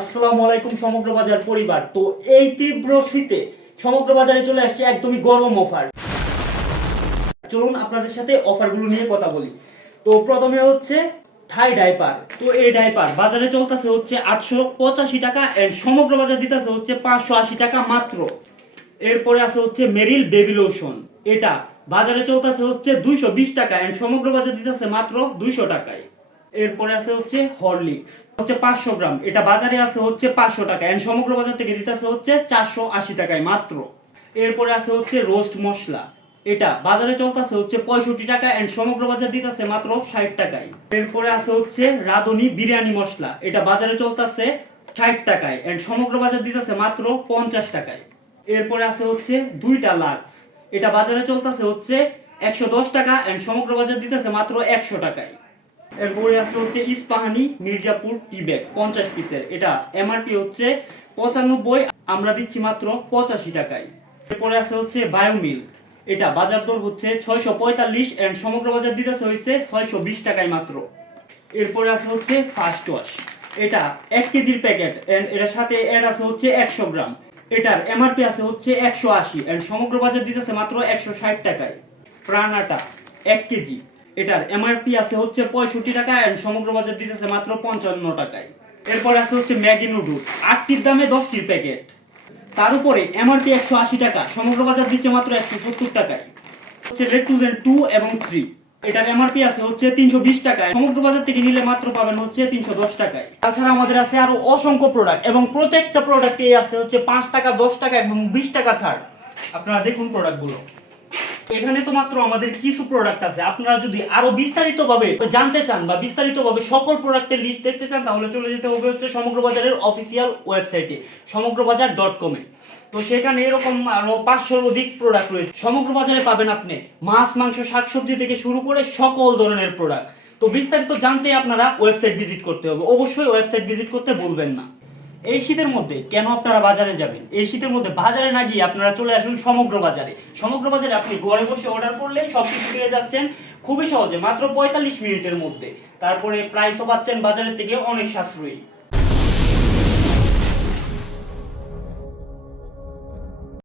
আসসালামু আলাইকুম সমগ্র বাজার পরিবার। তো এই তীব্র শীতে সমগ্র বাজারে চলে আসছে একদমই গরম অফার। চলুন আপনাদের সাথে অফারগুলো নিয়ে কথা বলি। তো প্রথমে হচ্ছে থাই ডাইপার। তো এই ডাইপার বাজারে চলতেছে হচ্ছে 885 টাকা এন্ড সমগ্র বাজার দিতেছে হচ্ছে 580 টাকা মাত্র। এরপরে আছে হচ্ছে মেরিল বেবি লোশন। এটা বাজারে চলতেছে হচ্ছে 220 টাকা এন্ড সমগ্র বাজার দিতেছে মাত্র 200 টাকায়। এরপরে আছে হচ্ছে হরলিক্স, হচ্ছে 500 গ্রাম। এটা বাজারে আছে হচ্ছে 500 টাকা এন্ড সমগ্র বাজার থেকে দিতেছে হচ্ছে 480 টাকায় মাত্র। এরপরে আছে হচ্ছে রোস্ট মশলা। এটা বাজারে চলতেছে হচ্ছে 65 টাকা এন্ড সমগ্র বাজার দিতেছে মাত্র 60 টাকায়। এরপরে আছে হচ্ছে রাঁধুনি বিরিয়ানি মশলা। এটা বাজারে চলতেছে 60 টাকায় এন্ড সমগ্র বাজার দিতেছে মাত্র 50 টাকায়। এরপরে আছে হচ্ছে দুইটা লাক্স। এটা বাজারে চলতেছে হচ্ছে 110 টাকা এন্ড সমগ্র বাজার দিতেছে মাত্র 100 টাকায়। এরপরে আছে হচ্ছে ইস্পাহানি মির্জাপুর টি ব্যাগ 50 পিসের। এটা এমআরপি হচ্ছে 95, আমরা দিচ্ছি মাত্র 85 টাকায়। এরপরে আছে হচ্ছে বায়োমিল্ক। এটা বাজার দর হচ্ছে 645 এন্ড সমগ্র বাজার দিতেছে হচ্ছে 620 টাকায় মাত্র। এরপরে আছে হচ্ছে ফার্স্ট ওয়াশ। এটা 1 কেজির প্যাকেট এন্ড এটার সাথে অ্যাড আছে হচ্ছে 100 গ্রাম। এটার এমআরপি আছে হচ্ছে 180 এন্ড সমগ্র বাজার দিতেছে মাত্র 160 টাকায়। প্রাণাটা 1 কেজি। এটার এমআরপি আছে হচ্ছে 65 টাকা এন্ড সমগ্র বাজার দিতেছে মাত্র 55 টাকায়। এরপর আছে হচ্ছে ম্যাগি নুডলস 8টির দামে 10টির প্যাকেট। তার উপরে এমআরপি 180 টাকা, সমগ্র বাজার দিচ্ছে মাত্র 170 টাকায়। হচ্ছে লেকটুজেন 2 এবং 3। এটার এমআরপি আছে হচ্ছে 320 টাকায়, সমগ্র বাজার থেকে নিলে মাত্র পাবেন হচ্ছে 310 টাকায়। তাছাড়া আমাদের আছে আরো অসংখ্য প্রোডাক্ট এবং প্রত্যেকটা প্রোডাক্টে আছে হচ্ছে 5 টাকা, 10 টাকা এবং 20 টাকা ছাড়। আপনারা দেখুন প্রোডাক্টগুলো। এখানে তো মাত্র আমাদের কিছু প্রোডাক্ট আছে। আপনারা যদি আরো বিস্তারিতভাবে জানতে চান বা বিস্তারিতভাবে সকল প্রোডাক্টের লিস্ট দেখতে চান তাহলে চলে যেতে হবে হচ্ছে সমগ্র বাজারের অফিসিয়াল ওয়েবসাইটে সমগ্রবাজার.com-এ। তো সেখানে এরকম আরো 500-র অধিক প্রোডাক্ট রয়েছে। সমগ্র বাজারে পাবেন আপনি মাছ, মাংস, শাকসবজি থেকে শুরু করে সকল ধরনের প্রোডাক্ট। তো বিস্তারিত জানতে আপনারা ওয়েবসাইট ভিজিট করতে হবে। অবশ্যই ওয়েবসাইট ভিজিট করতে ভুলবেন না। এই শীতের মধ্যে কেন আপনারা বাজারে যাবেন? এই শীতের মধ্যে বাজারে না গিয়ে আপনারা চলে আসুন সমগ্র বাজারে। সমগ্র বাজারে আপনি ঘরে বসে অর্ডার করলেই সবকিছু পেয়ে যাচ্ছেন খুবই সহজে, মাত্র 45 মিনিটের মধ্যে। তারপরে প্রাইসও পাচ্ছেন বাজারের থেকে অনেক সাশ্রয়ী।